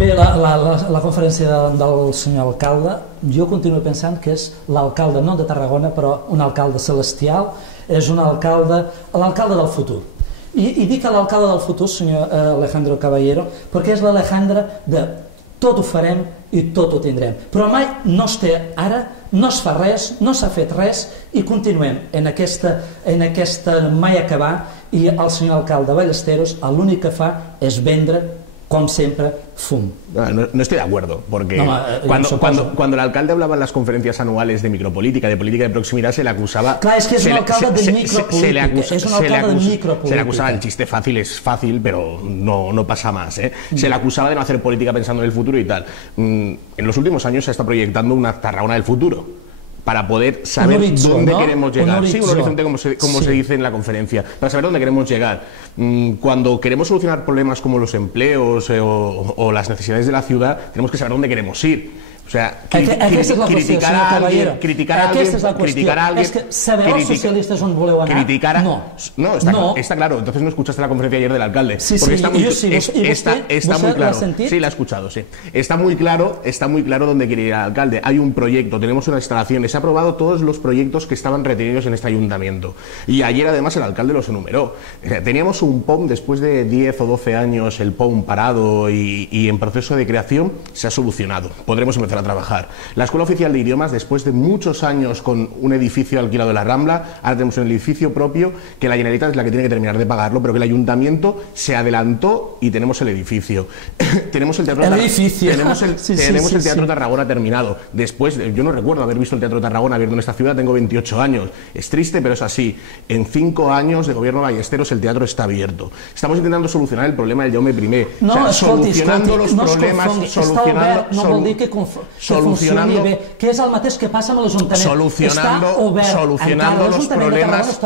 Bé, la conferència del senyor alcalde, jo continuo pensant que és l'alcalde no de Tarragona, però un alcalde celestial, és un alcalde, l'alcalde del futur. I dic a l'alcalde del futur, senyor Alejandro Caballero, perquè és l'Alejandro de tot ho farem i tot ho tindrem. Però mai no es té ara, no es fa res, no s'ha fet res i continuem en aquesta mai acabar, i el senyor alcalde Ballesteros l'únic que fa és vendre, como siempre, fum. No estoy de acuerdo, porque cuando el alcalde hablaba en las conferencias anuales de micropolítica, de política de proximidad, se le acusaba... Claro, es que es un alcalde de micropolítica. Se le acusaba, el chiste fácil es fácil, pero no pasa más, ¿eh? Se le acusaba de no hacer política pensando en el futuro y tal. En los últimos años se está proyectando una Tarragona del futuro, para poder saber dónde queremos llegar. Sí, un horizonte, como se dice en la conferencia, para saber dónde queremos llegar. Cuando queremos solucionar problemas como los empleos o las necesidades de la ciudad, tenemos que saber dónde queremos ir. O sea, criticar a alguien, és que sabeu els socialistes on voleu anar? No, está claro. Entonces no escuchaste la conferencia ayer del alcalde. Está muy claro. Sí, la he escuchado, sí. Está muy claro dónde quiere ir el alcalde. Hay un proyecto, tenemos unas instalaciones, se ha aprobado todos los proyectos que estaban retenidos en este ayuntamiento. Y ayer además el alcalde los enumeró. Teníamos un POM después de 10 o 12 años, el POM parado y en proceso de creación, se ha solucionado. Podremos empezar a trabajar. La Escuela Oficial de Idiomas, después de muchos años con un edificio alquilado en la Rambla, ahora tenemos un edificio propio que la Generalitat es la que tiene que terminar de pagarlo, pero que el ayuntamiento se adelantó y tenemos el edificio. Tenemos el teatro el Teatro Tarragona terminado. Después, yo no recuerdo haber visto el Teatro Tarragona abierto en esta ciudad, tengo 28 años. Es triste, pero es así. En 5 años de gobierno de Ballesteros el teatro está abierto. Estamos intentando solucionar el problema del Jaume I. Solucionando los problemas, solucionando bé, que és el mateix que passa amb l'Ajuntament. Solucionando los problemas,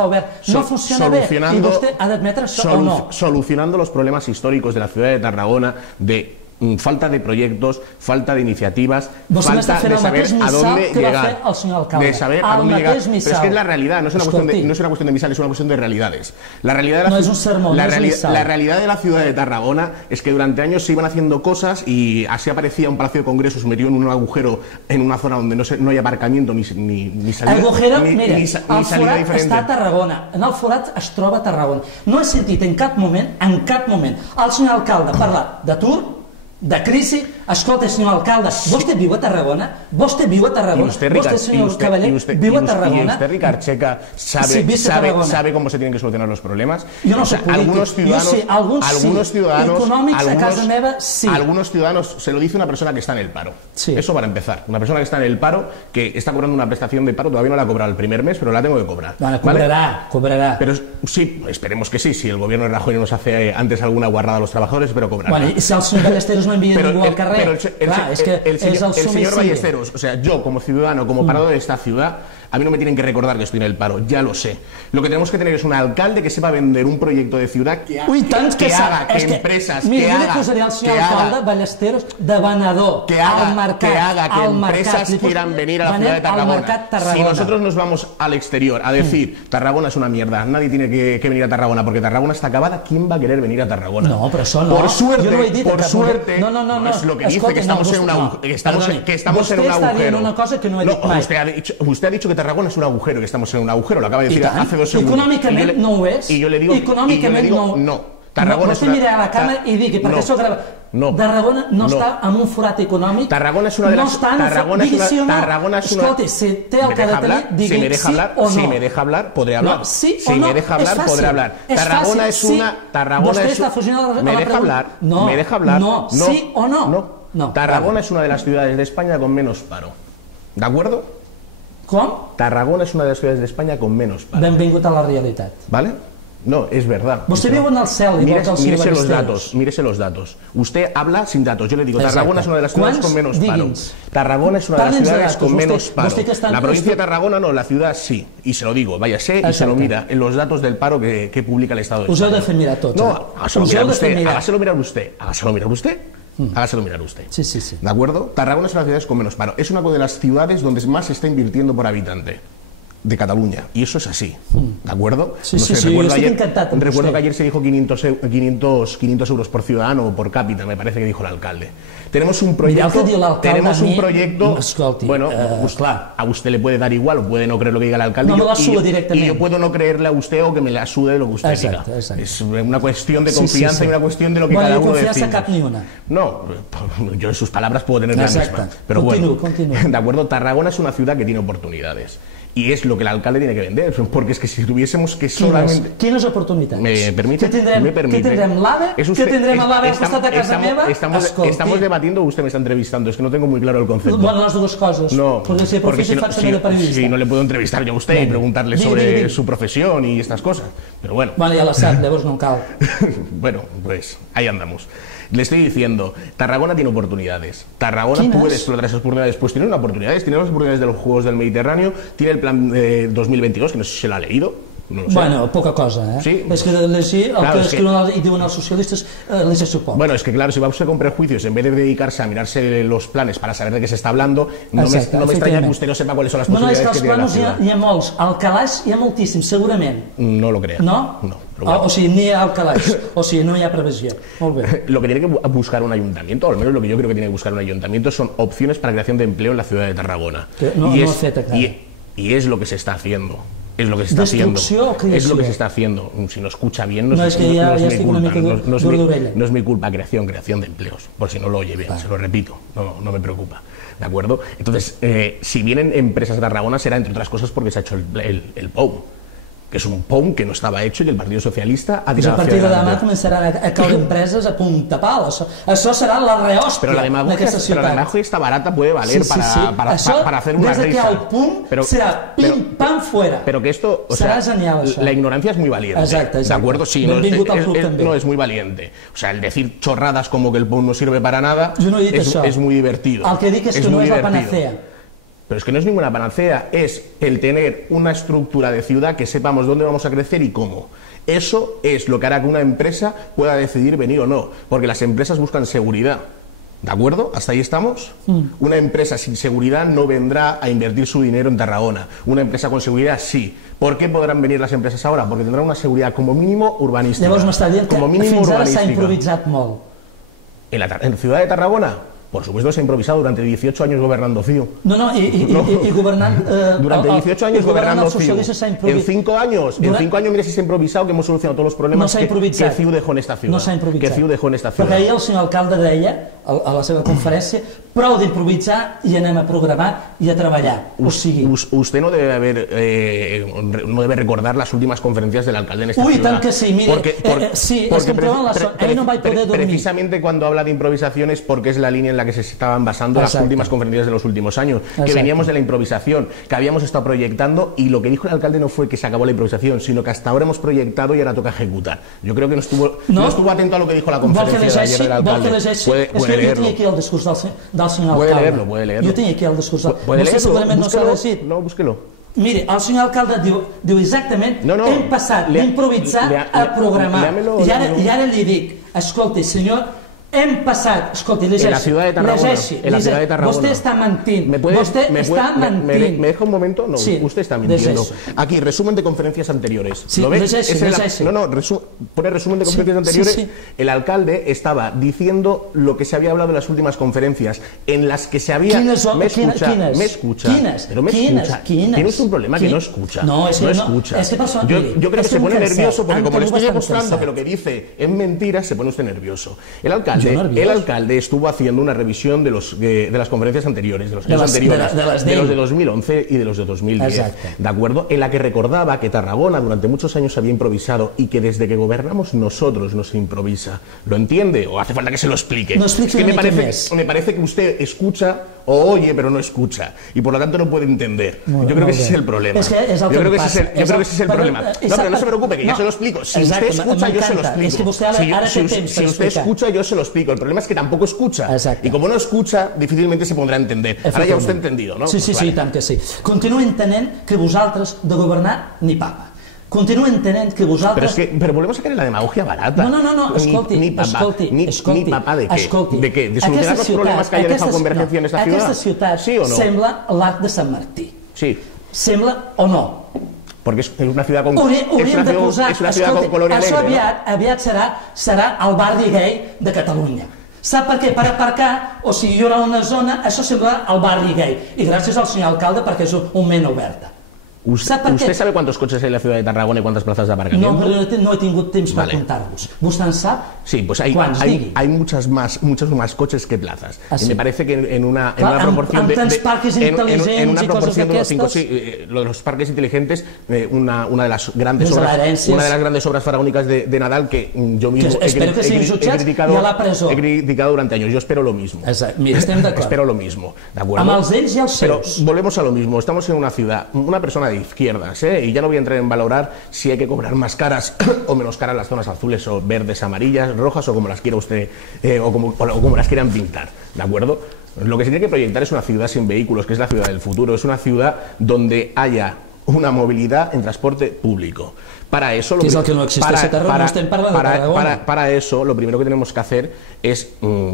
no funciona bé, i vostè ha d'admetre això o no. Solucionando los problemas históricos de la ciudad de Tarragona, de falta de proyectos, falta de iniciativas, falta de saber a dónde llegar, de saber a dónde llegar. Pero es que es la realidad, no es una cuestión de misal, es una cuestión de realidades. La realidad de la ciudad de Tarragona es que durante años se iban haciendo cosas y así aparecía un palacio de congresos metido en un agujero en una zona donde no hay aparcamiento ni salida, ni salida diferente. Està a Tarragona, en el forat es troba a Tarragona. No he sentit en cap moment el senyor alcalde parlar d'atur, de crisi. Escolta, senyor alcalde, vostè viu a Tarragona? Vostè, senyor Cavaller, viu a Tarragona? ¿Y usted, Ricard Checa, sabe cómo se tienen que solucionar los problemas? Yo no soy político. Algunos ciudadanos, econòmics a casa meva, sí. Algunos ciudadanos, se lo dice una persona que está en el paro. Sí. Eso para empezar. Una persona que está en el paro, que está cobrando una prestación de paro, todavía no la ha cobrado el primer mes, pero la tengo que cobrar. Vale, cobrará. Pero sí, esperemos que sí. Si el gobierno de Rajoy nos hace antes alguna guarrada a los trabajadores, pero cobrará. Vale, y si el señor Ballesteros no envía ningú al carrer. Pero el señor Ballesteros, o sea, yo como ciudadano, como parador de esta ciudad, a mí no me tienen que recordar que estoy en el paro, ya lo sé. Lo que tenemos que tener es un alcalde que sepa vender un proyecto de ciudad que haga que empresas, mira, jo li posaria al senyor alcalde Ballesteros de venedor al mercat, que empresas quieran venir a la ciudad de Tarragona. Si nosotros nos vamos al exterior a decir Tarragona es una mierda, nadie tiene que venir a Tarragona porque Tarragona está acabada, ¿quién va a querer venir a Tarragona? No, pero eso no. Por suerte, no es lo que dice, que estamos en un agujero. Una cosa que no he dit mai. Usted ha dicho que Tarragona es un agujero, que estamos en un agujero, lo acaba de decir hace 2 segundos. Econòmicament no ho és. I jo le digo, no. Tarragona vostè mira a la càmera i digui, perquè això grava... Tarragona no està en un forat econòmic. Tarragona és una de les... Escolti, si té el que ha de tenir, digui sí o no. Si me deja hablar, podré hablar. Sí o no, és fàcil. Tarragona és una... Vostè està fugint a la pregunta. ¿Me deja hablar? No, sí o no. Tarragona es una de las ciudades de España con menos paro. ¿De acuerdo? ¿Cómo? Tarragona es una de las ciudades de España con menos paro. Benvingut a la realitat. ¿Vale? No, es verdad. Vostè viu en el cel, igual que el senyor Ballesteros. Mírese los datos. Usted habla sin datos. Yo le digo, Tarragona es una de las ciudades con menos paro. Tarragona es una de las ciudades con menos paro. La provincia de Tarragona no, la ciudad sí. Y se lo digo, váyase y se lo mira en los datos del paro que publica el Estado de España. Us heu de fer mirar tot. No, hágaselo mirar usted. Hágaselo mirar usted. Sí. ¿De acuerdo? Tarragona es una de las ciudades con menos paro. Es una de las ciudades donde más se está invirtiendo por habitante. de Cataluña, y eso es así, ¿de acuerdo? Sí, no sé, sí, recuerdo que ayer se dijo 500 euros por ciudadano o por cápita, me parece que dijo el alcalde. Tenemos un proyecto, bueno, pues claro, a usted le puede dar igual, o puede no creer lo que diga el alcalde, y yo puedo no creerle a usted o que me la sude lo que usted diga. Es una cuestión de confianza y una cuestión de lo que cada uno decide. No, yo en sus palabras puedo tener la misma, pero bueno, de acuerdo, Tarragona es una ciudad que tiene oportunidades. Y es lo que el alcalde tiene que vender, porque es que si tuviésemos que solamente... Quines oportunitats? ¿Me permite? ¿Qué tendrem l'AVE? ¿Qué tendrem a l'AVE al costat de casa meva? Estamos debatiendo o usted me está entrevistando, es que no tengo muy claro el concepto. Bueno, las dues coses. No, porque si no le puedo entrevistar yo a usted y preguntarle sobre su profesión y estas cosas, pero bueno. Bueno, ja la sap, llavors no cal. Bueno, pues ahí andamos. Le estoy diciendo, Tarragona tiene oportunidades. Tarragona puede explotar esas oportunidades. Pues tiene oportunidades de los Juegos del Mediterráneo, tiene el plan 2022, que no sé si se lo ha leído. No lo sé. Bueno, poca cosa, Sí. És que llegir el que escriuen i diuen els socialistes llegeixo poc. Bueno, es que claro, si va usted con prejuicios, en vez de dedicarse a mirarse los planes para saber de qué se está hablando, no me extraña que usted no sepa cuáles son las posibilidades que tiene la ciudad. No, és que els plans hi ha molts. Al Calaix hi ha moltíssims, segurament. No lo crea. No? No. Bueno. O sigui, ni al Calaix, o sigui, no hi ha previsió. Molt bé. Lo que tiene que buscar un ayuntamiento, o al menos lo que yo creo que tiene que buscar un ayuntamiento, son opciones para creación de empleo en la ciudad de Tarragona. Y es lo que se está haciendo. Es lo que se está haciendo. Es lo que se está haciendo. Si no escucha bien, no es mi culpa. No es mi culpa. Creación de empleos. Por si no lo oye bien, se lo repito. No me preocupa. ¿De acuerdo? Entonces, si vienen empresas de Tarragona, será entre otras cosas porque se ha hecho el POU. Que és un POM que no estava hecho i el Partit Socialista ha tirat hacia adelante. A partir de demà començaran a caure empreses a punta pal. Això serà la rehòstia d'aquesta ciutat. Pero la demagogia esta barata puede valer para hacer una risa. Des que el POM serà pim, pam, fuera. Pero que esto, o sea, serà genial, això. La ignorancia es muy valiente. Exacte. ¿De acuerdo? Sí, no es muy valiente. O sea, el decir chorradas como que el POM no sirve para nada es muy divertido. El que dic és que no és la panacea. Pero es que no es ninguna panacea, es el tener una estructura de ciudad que sepamos dónde vamos a crecer y cómo. Eso es lo que hará que una empresa pueda decidir venir o no, porque las empresas buscan seguridad. ¿De acuerdo? ¿Hasta ahí estamos? Una empresa sin seguridad no vendrá a invertir su dinero en Tarragona. Una empresa con seguridad sí. ¿Por qué podrán venir las empresas ahora? Porque tendrán una seguridad como mínimo urbanística. Llavors m'està dient que fins ara s'ha improvisat molt. ¿En la ciudad de Tarragona? Por supuesto se ha improvisado durante 18 años gobernando CiU. Y gobernando... Durante 18 años gobernando CiU. En 5 años, mira si se ha improvisado, que hemos solucionado todos los problemas que CiU dejó en esta ciudad. No s'ha improvisat. Que CiU dejó en esta ciudad. Perquè ahir el senyor alcalde deia, a la seva conferència, prou d'improvisar i anem a programar i a treballar. Usted no debe recordar las últimas conferencias del alcalde en esta ciudad. Ui, tant que sí, mire, sí, és que em troben la son. Ahir no vaig poder dormir. Precisamente cuando habla de improvisaciones, porque es la línea en la que se estaban basando las últimas conferencias de los últimos años, que veníamos de la improvisación, que habíamos estado proyectando, y lo que dijo el alcalde no fue que se acabó la improvisación, sino que hasta ahora hemos proyectado y ahora toca ejecutar. Yo creo que no estuvo atento a lo que dijo la conferencia de ayer del alcalde. Puede leerlo. Aquí el discurs del senyor alcalde. Puede leerlo. Jo tinc aquí el discurs del... Segurament no s'ha llegit. No, búsquelo. Mire, el senyor alcalde diu exactament hem passat d'improvisar a programar. I ara li dic, escolti, senyor, hem passat, escolti, llegeixi, vostè està mentint, ¿Me deja un momento? No, usted está mintiendo. Aquí, resumen de conferencias anteriores. ¿Lo ves? Pone resumen de conferencias anteriores. El alcalde estaba diciendo lo que se había hablado en las últimas conferencias, en las que se había... ¿Me escucha? Pero me escucha. Tienes un problema que no escucha. No escucha. Yo creo que se pone nervioso porque como le estoy demostrando que lo que dice es mentira, se pone usted nervioso. El alcalde estuvo haciendo una revisión de las conferencias anteriores, de los años anteriores, de los de 2011 y de los de 2010, ¿de acuerdo? En la que recordaba que Tarragona durante muchos años había improvisado y que desde que gobernamos nosotros no se improvisa. ¿Lo entiende? ¿O hace falta que se lo explique? Es que me parece que usted escucha o oye pero no escucha y por lo tanto no puede entender. Yo creo que ese es el problema. Yo creo que ese es el problema. No, pero no se preocupe, que yo se lo explico. Si usted escucha, yo se lo explico. Si usted escucha, yo se lo explico. El problema es que tampoco escucha. Y como no escucha, difícilmente se podrá entender. Ahora ya usted ha entendido, ¿no? Sí, tant que sí. Continuo entenent que vosaltres de governar ni papa. Continuo entenent que vosaltres... Pero volvemos a caer en la demagogia barata. No, escolti. Ni papà de què? ¿De qué? ¿De solucionar los problemas que haya dejado Convergencia en esta ciudad? Aquesta ciutat ¿Sí o no? Sembla l'arc de Sant Martí. Sí. Sembla o no? Perquè és una ciutat con color alegre. Això aviat serà el barri gay de Catalunya. Sap per què? Per aparcar, o sigui, hi haurà una zona, això sembla el barri gay. I gràcies al senyor alcalde perquè és un mena oberta. ¿Usted sabe cuántos coches hay en la ciudad de Tarragona y cuántas plazas de aparcamiento? No, pero no he tenido tiempo para contarlos. ¿Usted sabe? Sí, pues hay muchos más coches que plazas. Y me parece que en una proporción de parques inteligentes y cosas de los 5, lo de los parques inteligentes, una de las grandes obras faraónicas de Nadal que yo mismo he criticado durante años. Yo espero lo mismo. Espero lo mismo, ¿de acuerdo? Pero volvemos a lo mismo. Estamos en una ciudad, una persona de izquierdas, y ya no voy a entrar en valorar si hay que cobrar más caras o menos caras las zonas azules o verdes, amarillas, rojas o como las quiera usted o como las quieran pintar, ¿de acuerdo? Lo que se tiene que proyectar es una ciudad sin vehículos, que es la ciudad del futuro, es una ciudad donde haya una movilidad en transporte público. Para eso, para eso, lo primero que tenemos que hacer es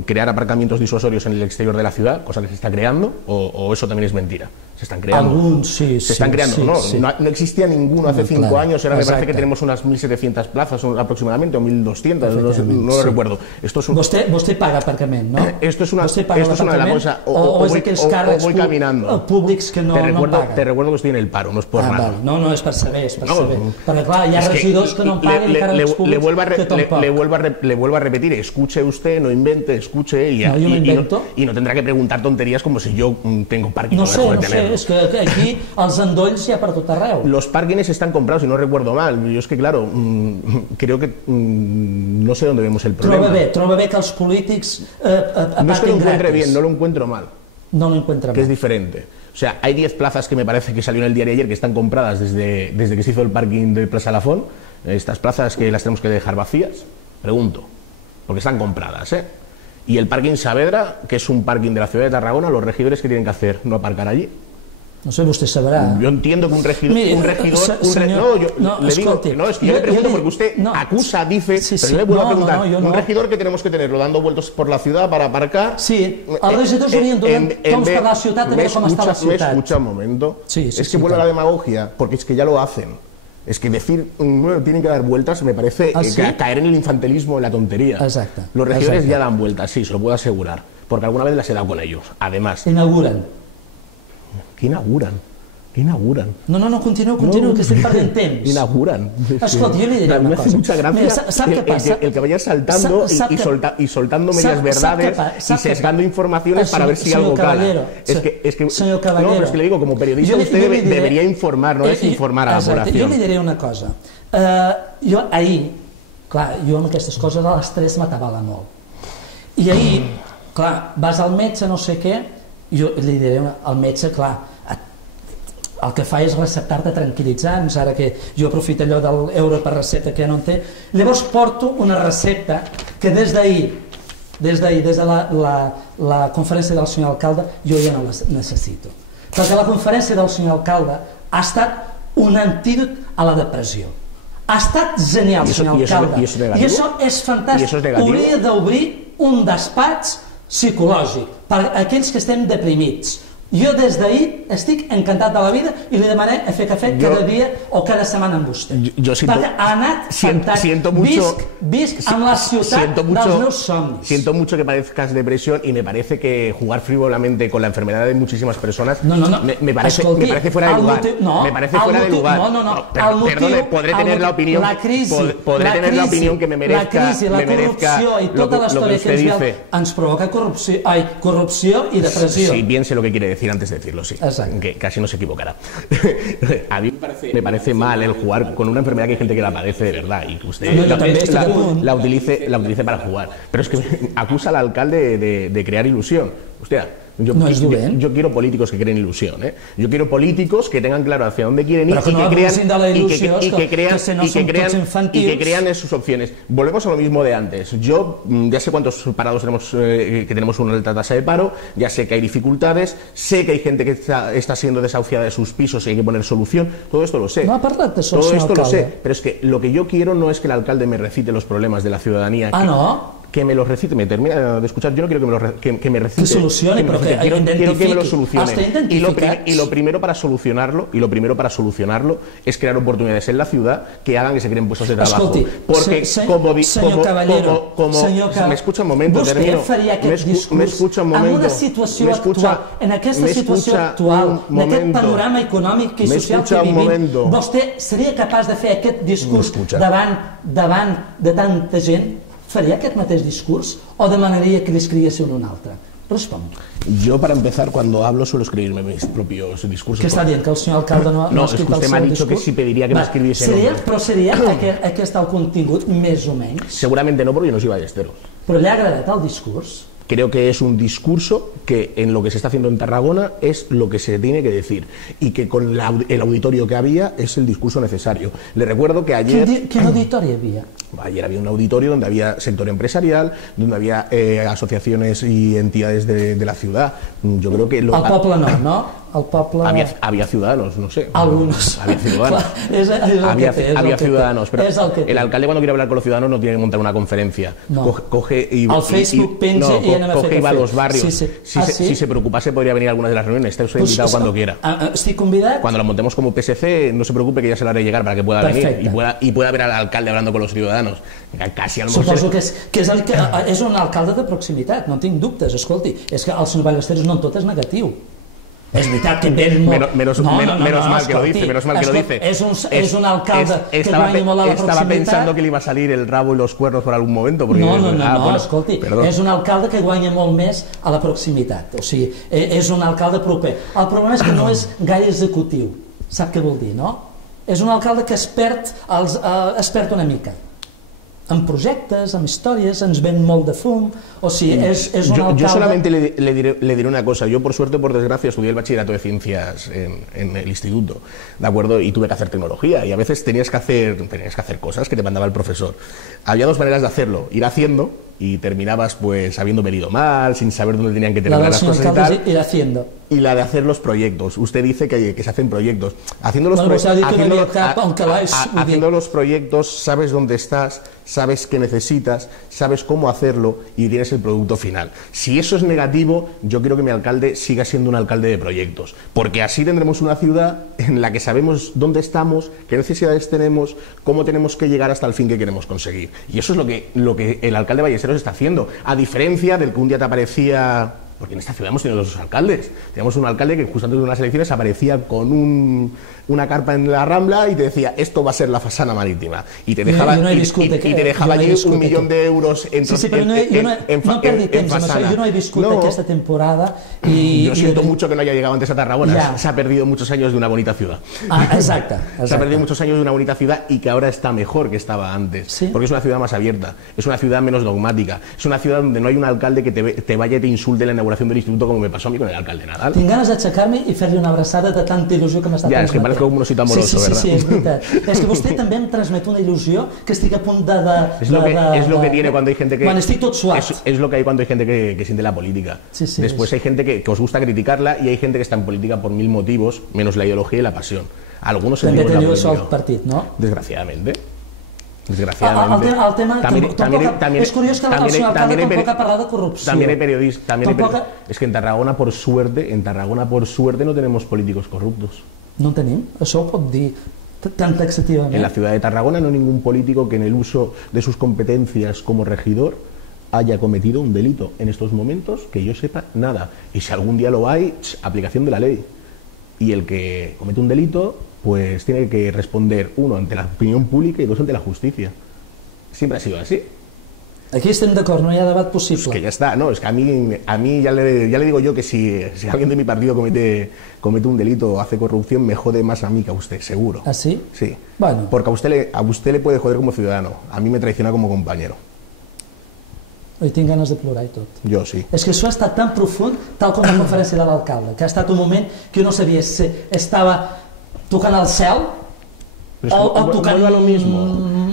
crear aparcamientos disuasorios en el exterior de la ciudad, cosa que se está creando, o eso también es mentira. Se están creando. Se están creando. No existía ninguno hace 5 años, ahora me parece que tenemos unas 1.700 plazas aproximadamente, o 1.200, no lo recuerdo. Esto es Vostè paga aparcament, no? Esto es una de las cosas. O voy caminando. Públics que no paguen. Te recuerdo que estoy en el paro, no es por nada. No, és per saber, Perquè clar, hi ha regidors que no paguen encara els públics que tampoc. Le vuelvo a repetir, escuche usted, no invente, escuche y no tendrá que preguntar tonterías como si yo tengo parking. No sé, és que aquí els endolls hi ha per tot arreu. Los parkings están comprados, si no recuerdo mal. Yo es que claro, creo que no sé dónde vemos el problema. Troba bé que els polítics aparquin gratis. No es que lo encuentre bien, no lo encuentro mal. No lo encuentra mal. Que es diferente. O sea, hay 10 plazas que me parece que salió en el diario ayer que están compradas desde que se hizo el parking de Plaza Lafón. Estas plazas que las tenemos que dejar vacías, pregunto, porque están compradas, ¿eh? Y el parking Saavedra, que es un parking de la ciudad de Tarragona, los regidores, ¿qué tienen que hacer? ¿No aparcar allí? No sé, usted sabrá. Yo entiendo que un regidor... es que yo le pregunto porque usted acusa, dice, pero yo le vuelvo a preguntar, un regidor que tenemos que tenerlo dando vueltas por la ciudad para aparcar... Sí, els regidors haurien donat toms per la ciutat, de com està la ciutat. ¿Me escucha un momento? Es que vuelve a la demagogia, porque es que ya lo hacen. Es que decir, tienen que dar vueltas, me parece caer en el infantilismo, en la tontería. Exacto. Los regidores ya dan vueltas, sí, se lo puedo asegurar, porque alguna vez las he dado con ellos, además. Inauguren. ¿Qué inauguran? ¿Qué inauguran? No, continua, que estem perdent temps. Inauguran. Escolta, jo li diré una cosa. Me hace mucha gracia el que vaya saltando y soltando medias verdades y sesgando informaciones para ver si algo cala. Senyor Caballero. No, pero es que le digo, como periodista usted debería informar, no desinformar a la población. Jo li diré una cosa. Jo ahir, clar, jo amb aquestes coses a l'estrès m'atabala molt. I ahir, clar, vas al metge, no sé què, jo li diré al metge, clar, el que fa és receptar-te tranquil·litzants, ara que jo aprofito allò de l'euro per recepta que ja no en té, llavors porto una recepta que des d'ahir, des de la conferència del senyor alcalde, jo ja no la necessito. Perquè la conferència del senyor alcalde ha estat un antídot a la depressió. Ha estat genial, senyor alcalde. I això és fantàstic. Hauria d'obrir un despatx psicològic per a aquells que estem deprimits. Jo des d'ahir estic encantat de la vida i li demané a fer cafè cada dia o cada setmana amb vostè. Perquè ha anat fantàstic. Visc amb la ciutat dels meus somnis. Siento mucho que parezcas depresión y me parece que jugar frivolamente con la enfermedad de muchísimas personas me parece fuera de lugar. Me parece fuera de lugar. Perdone, podré tener la opinión que me merezca. La crisi, la corrupció i tota la història que ens ve ens provoca corrupció i depressió. Sí, bien sé lo que quiere decir antes de decirlo, sí. Que casi no se equivocará. A mí me parece mal el jugar con una enfermedad que hay gente que la padece de verdad y que usted la utilice para jugar. Pero es que acusa al alcalde de crear ilusión. Hostia, yo quiero políticos que creen ilusión, ¿eh? Yo quiero políticos que tengan claro hacia dónde quieren ir y que crean en sus opciones. Volvemos a lo mismo de antes. Yo ya sé cuántos parados tenemos una alta tasa de paro, ya sé que hay dificultades, sé que hay gente que está siendo desahuciada de sus pisos y hay que poner solución. Todo esto lo sé. Todo esto lo sé. Pero es que lo que yo quiero no es que el alcalde me recite los problemas de la ciudadanía. ¿No? que me lo recite, me termina de escuchar, yo no quiero que me recite. Que solucione, pero que quiero que me lo solucione. Y lo primero para solucionarlo es crear oportunidades en la ciudad que hagan que se creen puestos de trabajo. Porque senyor Caballero, me escucha un momento, termino. Me escucha un momento. En una situació actual, en aquesta situació actual, en aquest panorama econòmic i social que vivim, vostè seria capaç de fer aquest discurs davant de tanta gent? ¿Faría aquest mateix discurs o demanaría que le escribiese un altre? Responde. Yo, para empezar, cuando hablo suelo escribirme mis propios discursos. ¿Qué está bien? ¿Que el señor alcalde no ha escrit el seu discurs? No, és que usted m'ha dicho que sí pediría que m'escribiese un altre. Però seria aquest el contingut, més o menys? Seguramente no, porque yo no soy ballesteros. Però li ha agradat el discurs? Creo que es un discurso que en lo que se está haciendo en Tarragona es lo que se tiene que decir y que con el auditorio que había es el discurso necesario. Le recuerdo que ayer... ¿Qué auditorio había? Ayer había un auditorio donde había sector empresarial, donde había asociaciones y entidades de la ciudad. Yo creo que... El poble no? El poble... Había ciudadanos, no sé. Algunos. Había ciudadanos. Había ciudadanos, pero el alcalde cuando quiere hablar con los ciudadanos no tiene que montar una conferencia. No. Coge y... Al Facebook penja y anem a fer cafè. Va a los barrios. Si se preocupase podría venir a algunas de las reuniones. Está usted invitado cuando quiera. ¿Estoy convidado? Cuando lo montemos como PSC, no se preocupe que ya se lo haré llegar para que pueda venir y pueda ver al alcalde hablando con los ciudadanos. Quasi al Suposo que és un alcalde de proximitat, no tinc dubtes. Escolti, és que el senyor Ballesteros no en tot és negatiu. Es verdad que menos mal que lo dice. Es un alcalde que guanya molt a la proximitat. Estaba pensando que le iba a salir el rabo y los cuernos por algún momento. No, escolti, és un alcalde que guanya molt més a la proximitat. O sigui, és un alcalde proper. El problema és que no és gaire executiu. Sap què vol dir, no? És un alcalde que es perd una mica. En projectes, en històries, ens ven molt de fum, o sigui, és un alcalde... Yo solamente le diré una cosa. Yo, por suerte, por desgracia, estudié el bachillerato de ciencias en el instituto, ¿de acuerdo? Y tuve que hacer tecnología, y a veces tenías que hacer cosas que te mandaba el profesor. Había dos maneras de hacerlo: ir haciendo, y terminabas pues habiendo venido mal, sin saber dónde tenían que terminar las cosas y tal. Ir haciendo. Y la de hacer los proyectos. Usted dice que se hacen proyectos. Haciendo los proyectos, sabes dónde estás, sabes qué necesitas, sabes cómo hacerlo y tienes el producto final. Si eso es negativo, yo quiero que mi alcalde siga siendo un alcalde de proyectos, porque así tendremos una ciudad en la que sabemos dónde estamos, qué necesidades tenemos, cómo tenemos que llegar hasta el fin que queremos conseguir. Y eso es lo que el alcalde Ballesteros está haciendo, a diferencia del que un día te aparecía... Porque en esta ciudad hemos tenido dos alcaldes. Teníamos un alcalde que justo antes de unas elecciones aparecía con una carpa en la Rambla y te decía, esto va a ser la façana marítima. Y te dejaba, allí 1 millón de euros en façana. Yo no he viscut esta temporada. Yo siento mucho que no haya llegado antes a Tarragona. Se ha perdido muchos años de una bonita ciudad. Exacto. Se ha perdido muchos años de una bonita ciudad y que ahora está mejor que estaba antes. ¿Sí? Porque es una ciudad más abierta, es una ciudad menos dogmática, es una ciudad donde no hay un alcalde que te vaya y te insulte en la inauguración del instituto como me pasó a mí con el alcalde Nadal. Tinc ganes d'aixecar-me i fer-li una abraçada de tanta il·lusió que m'està transmetent. És que parezco un osito amoroso, ¿verdad? Sí, és veritat. És que vostè també em transmet una il·lusió que estic a punt de... Es lo que tiene cuando hay gente que... Quan estic tot suat. Es lo que hay cuando hay gente que siente la política. Después hay gente que os gusta criticarla y hay gente que está en política por 1000 motivos, menos la ideología y la pasión. Algunos també teniu això al partit, no? Desgraciadamente. El tema és curiós que el seu alcalde tampoc ha parlat de corrupció. También hay periodistas. Es que en Tarragona por suerte no tenemos políticos corruptos. No tenim? Això ho pot dir tan taxativament? En la ciudad de Tarragona no hay ningún político que en el uso de sus competencias como regidor haya cometido un delito. En estos momentos, que yo sepa, nada. Y si algún día lo hay, aplicación de la ley. Y el que comete un delito, pues tiene que responder, uno, ante la opinión pública y dos, ante la justicia. Siempre ha sido así. Aquí estem d'acord, no hi ha debat possible. Es que ya está, no, es que a mí ya le digo yo que si alguien de mi partido comete un delito o hace corrupción, me jode más a mí que a usted, seguro. ¿Ah, sí? Sí. Bueno. Porque a usted le puede joder como ciudadano, a mí me traiciona como compañero. Oi, tinc ganes de plorar i tot. Jo sí. És que això ha estat tan profund, tal com la conferència de l'alcalde, que ha estat un moment que no sabia si estava tocant el cel o tocant el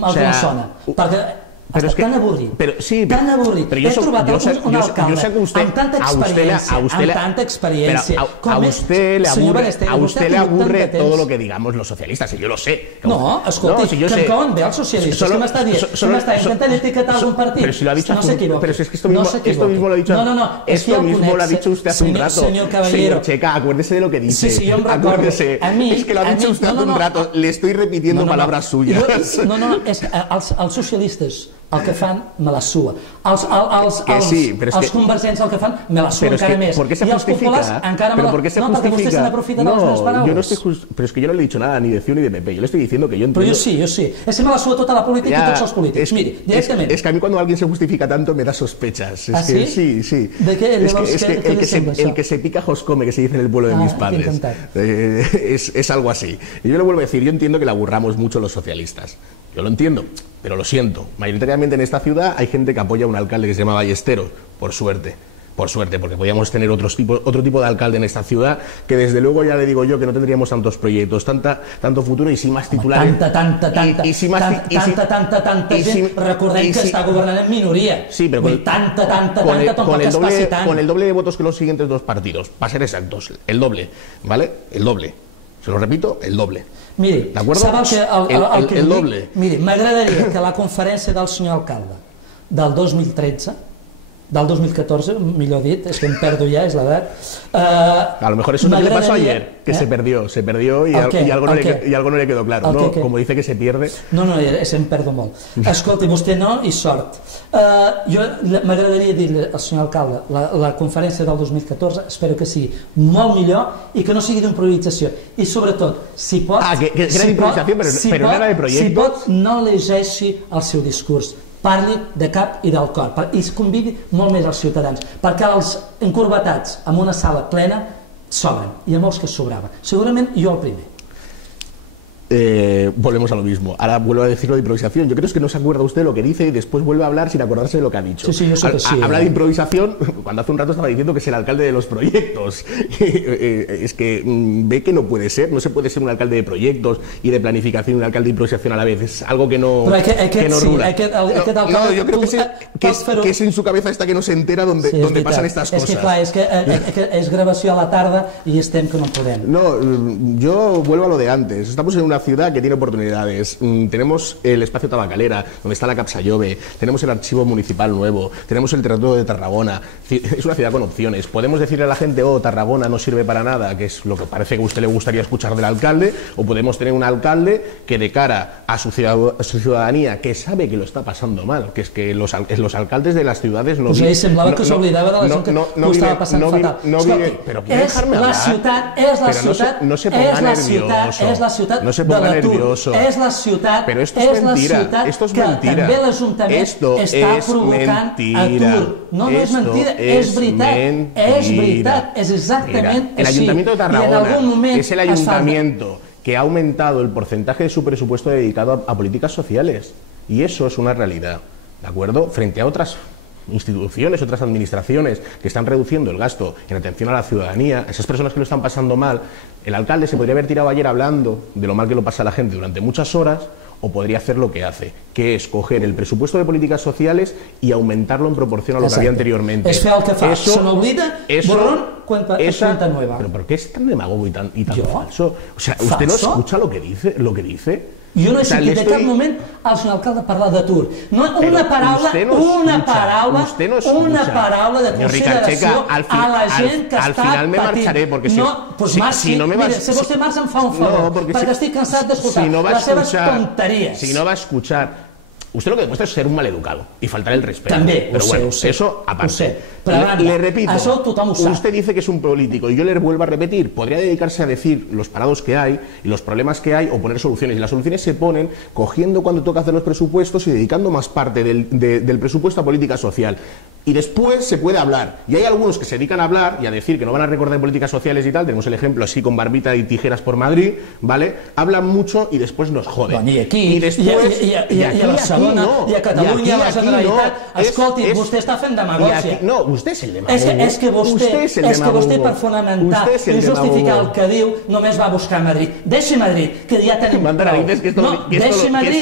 consona. Perquè Tan avorrit. Tan avorrit. He trobat un alcalde amb tanta experiència. A usted le aburre todo lo que digamos los socialistas, y yo lo sé. No, escolti, que com ve els socialistes? Què m'està dient? Que m'està intentant etiquetar algun partit? Pero si lo ha dicho hace un rato. Pero si es que esto mismo lo ha dicho. No. Esto mismo lo ha dicho usted hace un rato. Señor Checa, acuérdese de lo que dice. Sí, yo me recuerdo. Es que lo ha dicho usted hace un rato. Le estoy repitiendo palabras suyas. No, és que els socialistes el que fan me la sua. Els convergents el que fan me la sua encara més. I els populars encara me la... No, perquè vostè se n'aprofita de les meves paraules. Pero es que yo no le he dicho nada ni de CiU ni de PP. Yo le estoy diciendo que yo entiendo... Pero yo sí. Es que me la sua tota la política y todos los políticos. Mire, directamente. Es que a mí cuando alguien se justifica tanto me da sospechas. ¿Ah, sí? Sí. ¿De qué? El que se pica joscome, que se dice en el pueblo de mis padres. Es algo así. Y yo le vuelvo a decir, yo entiendo que le aburramos mucho los socialistas. Yo lo entiendo, pero lo siento. Mayoritariamente en esta ciudad hay gente que apoya a un alcalde que se llama Ballesteros, por suerte, porque podríamos tener otro tipo de alcalde en esta ciudad, que desde luego ya le digo yo que no tendríamos tantos proyectos, tanto futuro y sí más titulares. Tanta gent, recordem que està governant en minoria. Sí, pero con el doble de votos que los siguientes dos partidos, para ser exactos, el doble, ¿vale? El doble. Se lo repito, el doble. Miri, sap el doble. Miri, m'agradaria que la conferència del senyor alcalde del 2013, del 2014, millor dit, és que em perdo ja, és l'edat. A lo mejor eso no le pasó ayer, que se perdió y algo no le quedó claro. No, como dice que se pierde. No, em perdo molt. Escolti, vostè no, i sort. Jo m'agradaria dir-li al senyor alcalde, la conferència del 2014 espero que sigui molt millor i que no sigui d'improvisació. I sobretot, si pot... que era d'improvisació, però no era de projecte. Si pot, no llegeixi el seu discurs. Parli de cap i del cor i es convidi molt més als ciutadans, perquè els encurvatats en una sala plena sobren, i hi ha molts que sobraven, segurament jo el primer. Volvemos a lo mismo. Ahora vuelvo a decirlo de improvisación. Yo creo que no se acuerda usted lo que dice y después vuelve a hablar sin acordarse de lo que ha dicho. Sí, yo sé que sí. Habla de improvisación cuando hace un rato estaba diciendo que es el alcalde de los proyectos. Es que ve que no puede ser. No se puede ser un alcalde de proyectos y de planificación y un alcalde de improvisación a la vez. Es algo que no rula. No, yo creo que es en su cabeza esta que no se entera donde pasan estas cosas. És que és gravació a la tarda i estem que no podem. No, yo vuelvo a lo de antes. Estamos en una ciudad que tiene oportunidades. Tenemos el espacio Tabacalera, donde está la Capsallove, tenemos el archivo municipal nuevo, tenemos el Teatro de Tarragona. Es una ciudad con opciones. Podemos decirle a la gente, Tarragona no sirve para nada, que es lo que parece que a usted le gustaría escuchar del alcalde, o podemos tener un alcalde que de cara a su ciudadanía, que sabe que lo está pasando mal, que es que los alcaldes de las ciudades no viven... semblava que s'oblidava de la gent que ho estava passant fatal. Pero quiere dejarme hablar. És la ciutat, no se ponga nervioso. És la ciutat no se ponga nervioso. És la ciutat, pero esto es mentira. Esto es mentira. Que també l'Ajuntament està provocant atur. No és mentira, és veritat. És veritat, és exactament així. El Ayuntamiento de Tarragona es el ayuntamiento que ha aumentado el porcentaje de su presupuesto dedicado a políticas sociales. Y eso es una realidad, ¿de acuerdo? Frente a otras instituciones, otras administraciones que están reduciendo el gasto en atención a la ciudadanía, esas personas que lo están pasando mal, el alcalde se podría haber tirado ayer hablando de lo mal que lo pasa a la gente durante muchas horas, o podría hacer lo que hace, que es coger el presupuesto de políticas sociales y aumentarlo en proporción a lo que había anteriormente. Es el que fa. Se n'oblida, borrón, cuenta nueva. ¿Pero por qué es tan demagogo y tan falso? O sea, ¿usted no escucha lo que dice? Jo no he sentit de cap moment al senyor alcalde parlar d'atur. Una paraula de consideració a la gent que està patint. Al final me marxaré, porque si no me vas... Mira, si vostè marxa em fa un favor, perquè estic cansat d'escoltar les seves tonteries. Si no va a escuchar... Usted lo que demuestra es ser un maleducado y faltar el respeto. También, pero bueno, eso aparte. Le repito, usted dice que es un político y yo le vuelvo a repetir, podría dedicarse a decir los parados que hay y los problemas que hay o poner soluciones. Y las soluciones se ponen cogiendo cuando toca hacer los presupuestos y dedicando más parte del presupuesto a política social. y después se puede hablar. Y hay algunos que se dedican a hablar y a decir que no van a recordar políticas sociales y tal, tenemos el ejemplo así con barbita y tijeras por Madrid, ¿vale? Hablan mucho y después nos joden. Bueno, i aquí, después, i a Barcelona, i a Catalunya, a la Generalitat, escolti, vostè està fent demagògia. No, vostè és el demagogo. És que vostè per fonamentar i justificar el que diu només va a buscar Madrid. Deixi Madrid, que ja tenim prou. Deixi Madrid,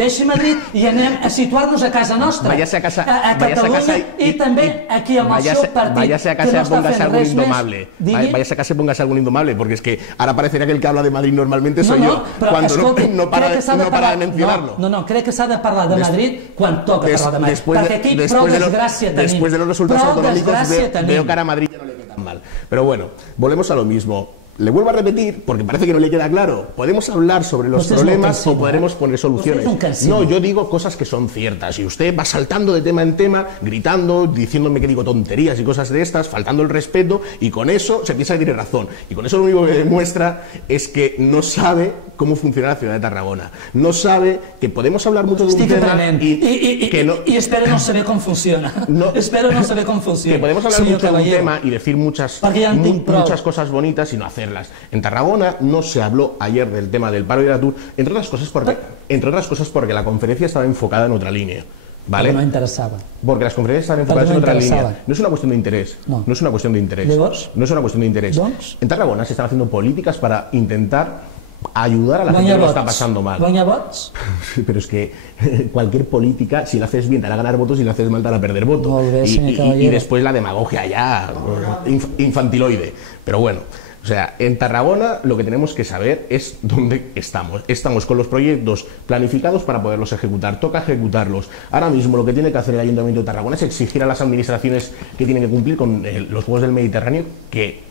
deixi Madrid i anem a situar-nos a casa nostra. A Catalunya i també aquí amb el seu partit. Váyase a casa y póngase algún indomable. Váyase a casa y póngase algún indomable, porque es que ahora parecería que el que habla de Madrid normalmente soy yo, cuando no para de mencionarlo. No, crec que s'ha de parlar de Madrid quan toca parlar de Madrid, perquè aquí prou desgràcia tenim. Después de los resultados autonómicos veo que ahora a Madrid ya no le queda tan mal. Pero bueno, volvemos a lo mismo. Le vuelvo a repetir, porque parece que no le queda claro. Podemos hablar sobre los problemas o podremos poner soluciones. No, yo digo cosas que son ciertas. Y usted va saltando de tema en tema, gritando, diciéndome que digo tonterías y cosas de estas, faltando el respeto, y con eso se piensa que tiene razón. Y con eso lo único que demuestra es que no sabe cómo funciona la ciudad de Tarragona. No sabe que podemos hablar mucho de un tema y espero no saber cómo funciona. Espero no saber cómo funciona. Que podemos hablar mucho de un tema y decir muchas cosas bonitas y no hacerlas. En Tarragona no se habló ayer del tema del paro y la TUR, entre otras cosas porque la conferencia estaba enfocada en otra línea. ¿Vale? No interesaba. Porque las conferencias estaban enfocadas en otra línea. No es una cuestión de interés. No es una cuestión de interés. No es una cuestión de interés. En Tarragona se están haciendo políticas para intentar ayudar a la gente que lo está pasando mal. ¿Guanya vots? Pero es que cualquier política, si la haces bien te hará ganar votos y si la haces mal te hará perder votos. Y después la demagogia ya infantiloide. Pero bueno, o sea, en Tarragona lo que tenemos que saber es dónde estamos. Estamos con los proyectos planificados para poderlos ejecutar. Toca ejecutarlos. Ahora mismo lo que tiene que hacer el Ayuntamiento de Tarragona es exigir a las administraciones que tienen que cumplir con los Juegos del Mediterráneo que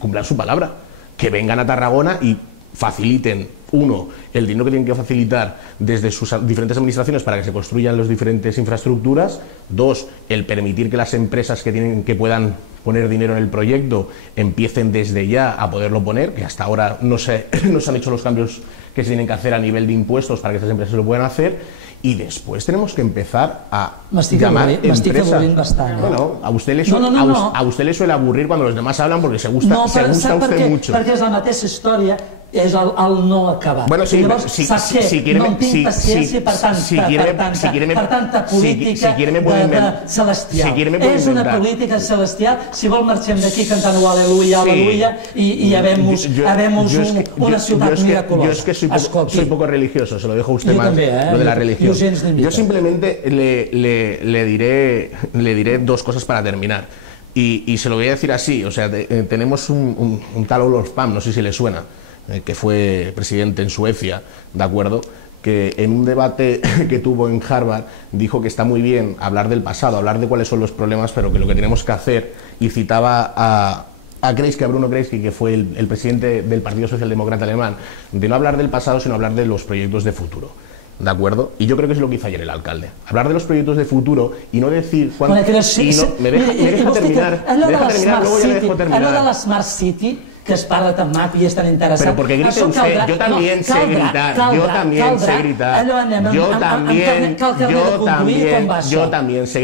cumplan su palabra. Que vengan a Tarragona y faciliten, uno, el dinero que tienen que facilitar desde sus diferentes administraciones para que se construyan las diferentes infraestructuras. Dos, el permitir que las empresas que puedan poner dinero en el proyecto empiecen desde ya a poderlo poner, que hasta ahora no se han hecho los cambios que se tienen que hacer a nivel de impuestos para que esas empresas lo puedan hacer. Y después tenemos que empezar a llamar empresas. Bueno, a usted le suele aburrir cuando los demás hablan porque se gusta usted mucho. Perquè és la mateixa història, és el no acabat. Bueno, sí, llavors, no tinc paciència per tanta política celestial. És una política celestial. Si vol marxem d'aquí cantant aleluia, aleluia, y habemos una ciutat miraculosa. Yo es que soy poco religioso, se lo dejo a usted más, lo de la religión. Yo simplemente le diré dos cosas para terminar. Y se lo voy a decir así, o sea, tenemos un tal Olof Palme, no sé si le suena, que fue presidente en Suecia, ¿de acuerdo? Que en un debate que tuvo en Harvard dijo que está muy bien hablar del pasado, hablar de cuáles son los problemas, pero que lo que tenemos que hacer, y citaba a Kreisky, a Bruno Kreisky, que fue el presidente del Partido Socialdemócrata Alemán, de no hablar del pasado, sino hablar de los proyectos de futuro. ¿De acuerdo? Y yo creo que es lo que hizo ayer el alcalde. Hablar de los proyectos de futuro y no decir cuándo... Me deja terminar, luego ya le dejo terminar. Allò de la Smart City, que es parla tan maco i és tan interessant. Pero porque grite usted, yo también sé gritar, yo también sé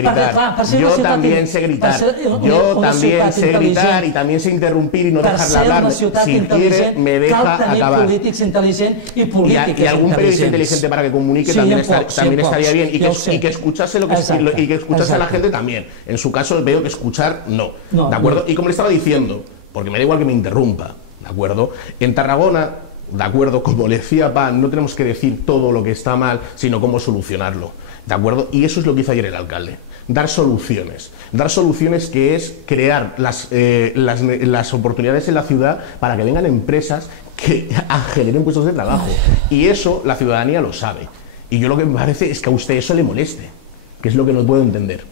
gritar, yo también sé gritar y también sé interrumpir y no dejarla hablar. Si quiere, me deja acabar. Y algún periodista inteligente para que comunique también estaría bien y que escuchase a la gente también. En su caso veo que escuchar no, ¿de acuerdo? Y como le estaba diciendo, porque me da igual que me interrumpa, ¿de acuerdo? En Tarragona, ¿de acuerdo? Como le decía Pan, no tenemos que decir todo lo que está mal, sino cómo solucionarlo, ¿de acuerdo? Y eso es lo que hizo ayer el alcalde, dar soluciones que es crear las oportunidades en la ciudad para que vengan empresas que generen puestos de trabajo. Y eso la ciudadanía lo sabe. Y yo lo que me parece es que a usted eso le moleste, que es lo que no puedo entender.